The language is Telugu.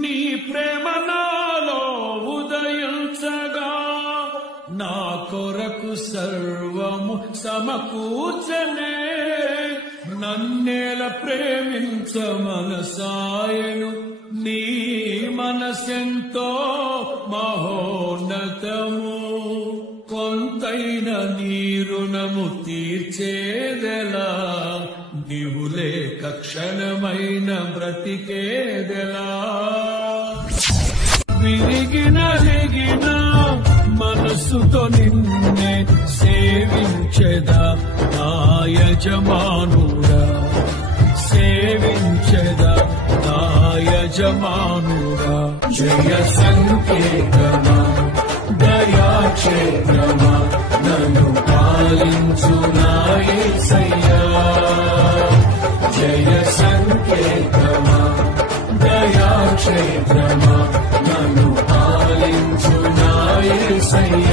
నీ ప్రేమ నాలో ఉదయించగా నా కొరకు సర్వము సమకూర్చనే నన్నేల ప్రేమించ మనసాయను నీ మనసెంతో మహోన్నతము కొంతైన నీ రుణము తీర్చేదెలా నీవు లేక క్షణమైన బ్రతికేదెలా విరిగిన మనసుతో నిన్నే సేవించెదా నా యజమానుడా సేవించెదా నా యజమానుడా జయ సంకేతమా దయాక్షేత్రమా నన్ను పాలించు నా యేసయ్యా జయ సంకేతమా దయాక్షేత్రమా నన్ను పాలించు నా యేసయ్యా